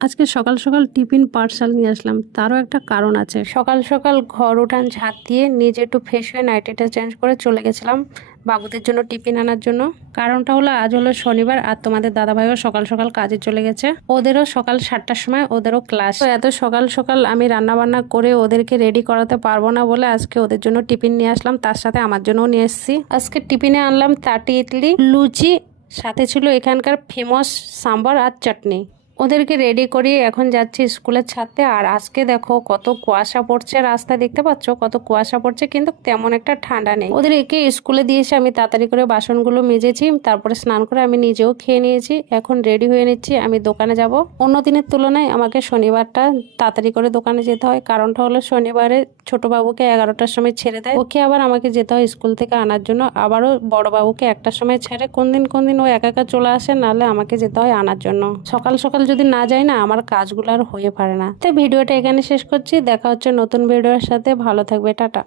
আজকে সকাল সকাল টিফিন পার্সাল নিয়ে আসলাম। তারও একটা কারণ আছে। সকাল সকাল ঘর উঠান, ঝাঁট দিয়ে নিজে একটু ফ্রেশ হয়ে নাইটিটা চেঞ্জ করে চলে গেছিলাম বাবুদের জন্য টিফিন আনার জন্য। কারণটা হলো, আজ হলো শনিবার আর তোমাদের দাদাভাইও সকাল সকাল কাজে চলে গেছে। ওদেরও সকাল সাতটার সময় ওদেরও ক্লাস তো এত সকাল সকাল আমি রান্না বান্না করে ওদেরকে রেডি করাতে পারব না বলে আজকে ওদের জন্য টিফিন নিয়ে আসলাম। তার সাথে আমার জন্যও নিয়ে এসেছি। আজকে টিফিনে আনলাম তাটি ইডলি, লুচি, সাথে ছিল এখানকার ফেমাস সাম্বার আর চাটনি। ওদেরকে রেডি করি এখন যাচ্ছি স্কুলের ছাড়তে আর আজকে দেখো কত কুয়াশা পড়ছে রাস্তায়, দেখতে পাচ্ছ? কত কুয়াশা পড়ছে, কিন্তু তেমন একটা ঠান্ডা নেই। ওদের একে স্কুলে দিয়েছে আমি তাড়াতাড়ি করে বাসনগুলো মেজেছি, তারপরে স্নান করে আমি নিজেও খেয়ে নিয়েছি। এখন রেডি হয়ে নিচ্ছি, আমি দোকানে যাব। অন্য দিনের তুলনায় আমাকে শনিবারটা তাড়াতাড়ি করে দোকানে যেতে হয়। কারণটা হলো শনিবারে ছোট বাবুকে এগারোটার সময় ছেড়ে দেয়। ওকে আবার আমাকে যেতে হয় স্কুল থেকে আনার জন্য। আবারও বড় বাবুকে একটার সময় ছেড়ে কোন দিন কোন দিন ও একা একা চলে আসে, নাহলে আমাকে যেতে হয় আনার জন্য। সকাল সকাল যদি না যাই না, আমার কাজগুলো আর হয়ে পারে না। তো ভিডিওটা এখানে শেষ করছি। দেখা হচ্ছে নতুন ভিডিওর সাথে। ভালো থাকবে। টাটা।